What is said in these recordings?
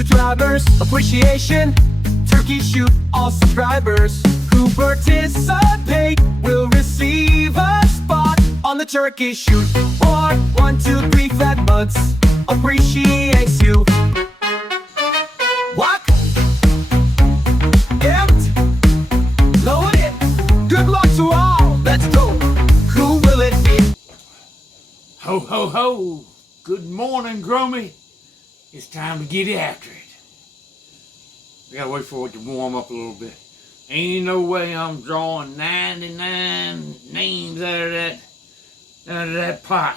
subscribers, appreciation, turkey shoot. All subscribers who participate will receive a spot on the turkey shoot. Or 1, 2, 3 fat buds appreciates you. What? Empty. Load it. Good luck to all. Let's go. Who will it be? Ho, ho, ho. Good morning, Grommy. It's time to get after it. I gotta wait for it to warm up a little bit. Ain't no way I'm drawing 99 names out of that pot.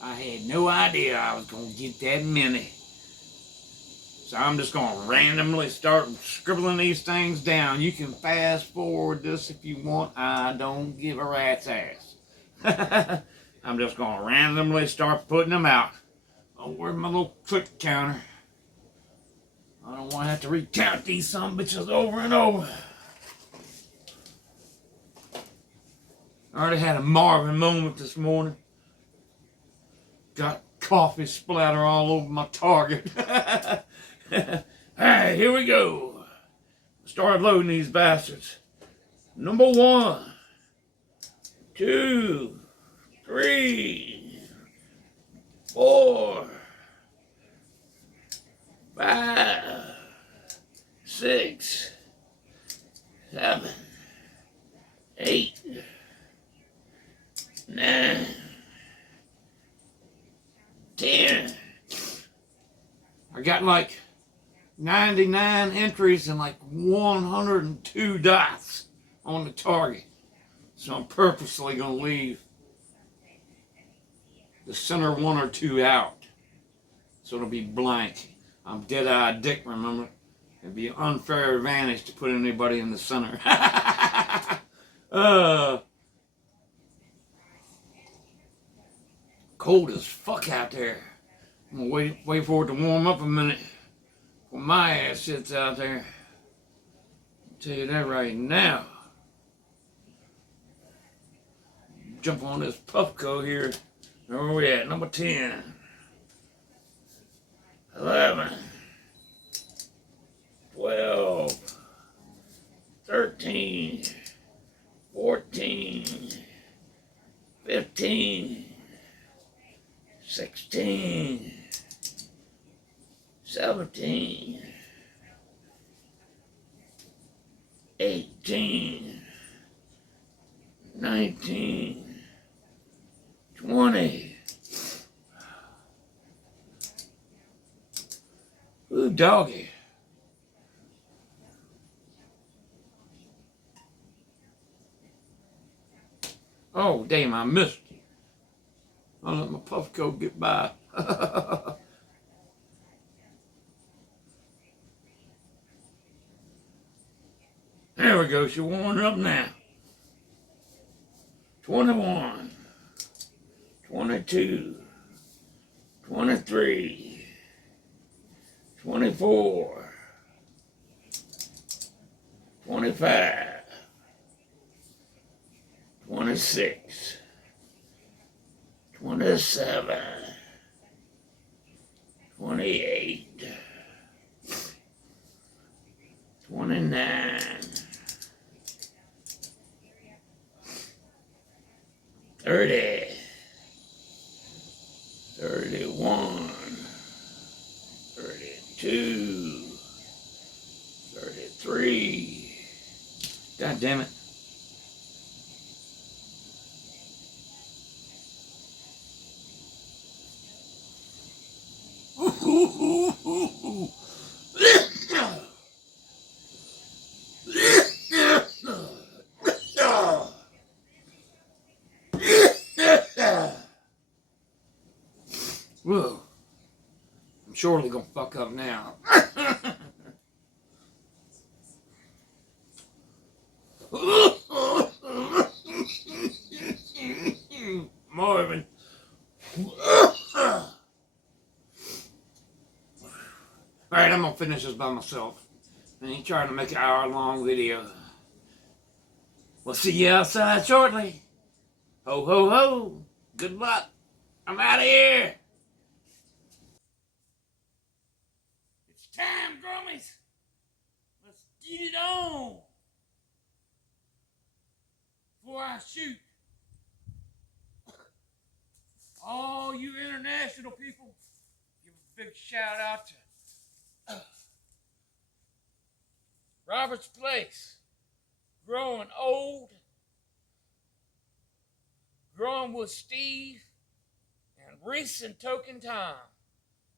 I had no idea I was gonna get that many. So I'm just gonna randomly start scribbling these things down. You can fast forward this if you want. I don't give a rat's ass. I'm just gonna randomly start putting them out. Oh, where's my little click counter? I don't want to have to recount these sumbitches over and over. I already had a Marvin moment this morning. Got coffee splatter all over my target. Alright, here we go. Start loading these bastards. Number 1, 2, 3, 4, 5, 6, 7, 8, 9, 10. I got like 99 entries and like 102 dots on the target. So I'm purposely going to leave the center 1 or 2 out. So it'll be blank. I'm dead-eyed Dick, remember? It'd be an unfair advantage to put anybody in the center. Cold as fuck out there. I'm gonna wait for it to warm up a minute before my ass sits out there. I'll tell you that right now. Jump on this Puffco here. Where are we at? Number 10. 11. 12. 13. 14. 15. 16, 17, 18, 19, 20. Ooh, doggy. Oh, damn, I missed. I'll let my Puffco get by. There we go, she's warming up now. 21, 22, 23, 24, 25, 26, 27, 28, 29, 30, 31, 32, 33. God damn it. Whoa. I'm surely gonna fuck up now. Marvin. Alright, I'm gonna finish this by myself. I ain't trying to make an hour-long video. We'll see you outside shortly. Ho, ho, ho. Good luck. I'm out of here. It's time, Grummies. Let's get it on. Before I shoot, all you international people, give a big shout out to Robert's Place. Growing old, growing with Steve, and recent token time.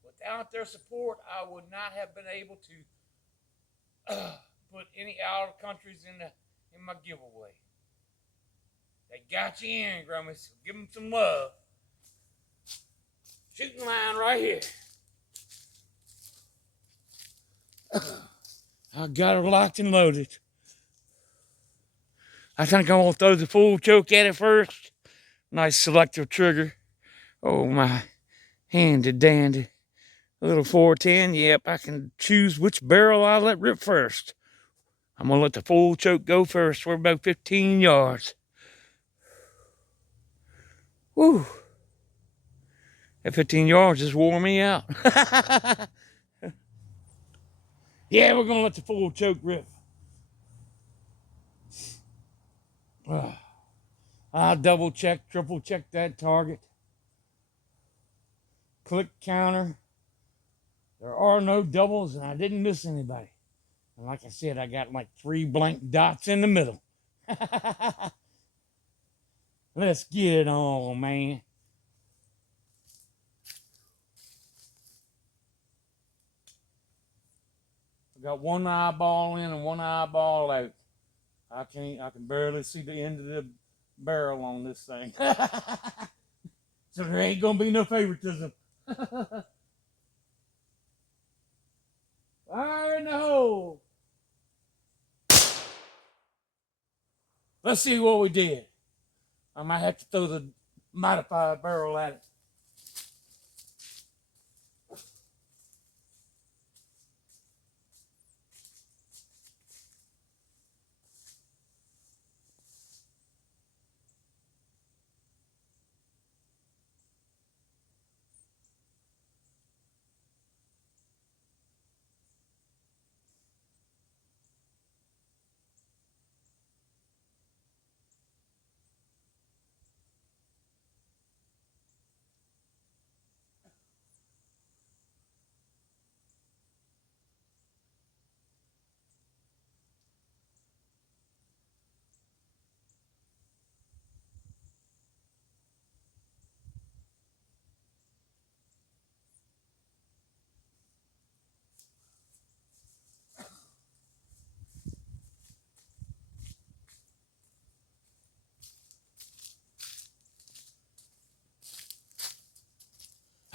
Without their support, I would not have been able to put any out of countries in my giveaway. They got you in, Grummy, so give them some love. Shooting line right here. I got it locked and loaded. I think I'm gonna throw the full choke at it first. Nice selective trigger. Oh, my handy dandy. A little 410. Yep, I can choose which barrel I let rip first. I'm gonna let the full choke go first. We're about 15 yards. Woo. That 15 yards just wore me out. Yeah, we're gonna let the full choke rip. I'll double check, triple check that target. Click counter. There are no doubles, and I didn't miss anybody. And like I said, I got like 3 blank dots in the middle. Let's get it on, man. I got one eyeball in and one eyeball out. I can barely see the end of the barrel on this thing. So there ain't gonna be no favoritism. Fire in the hole. Let's see what we did. I might have to throw the modified barrel at it.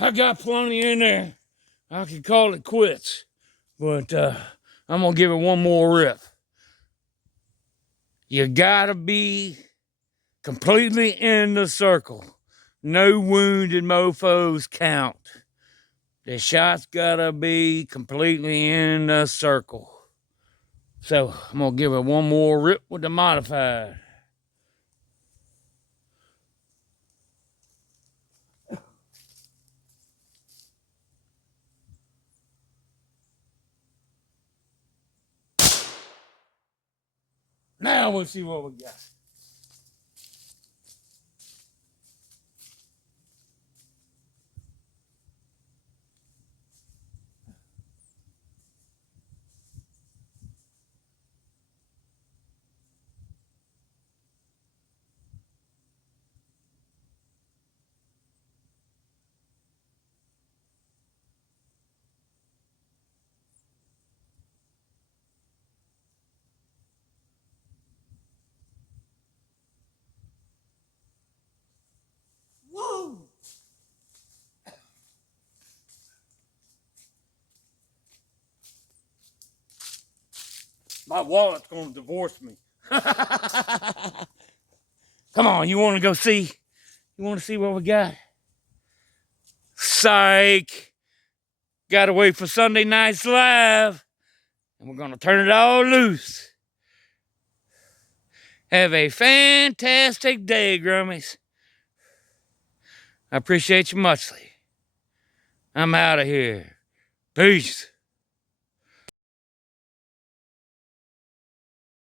I got plenty in there. I can call it quits, but I'm gonna give it one more rip. You gotta be completely in the circle. No wounded mofos count. The shot's gotta be completely in the circle. So I'm gonna give it one more rip with the modified. Now we'll see what we got. Woo! My wallet's gonna divorce me. Come on, you wanna go see? You wanna see what we got? Psych! Gotta wait for Sunday night's live. And we're gonna turn it all loose. Have a fantastic day, Grummies. I appreciate you muchly. I'm out of here. Peace.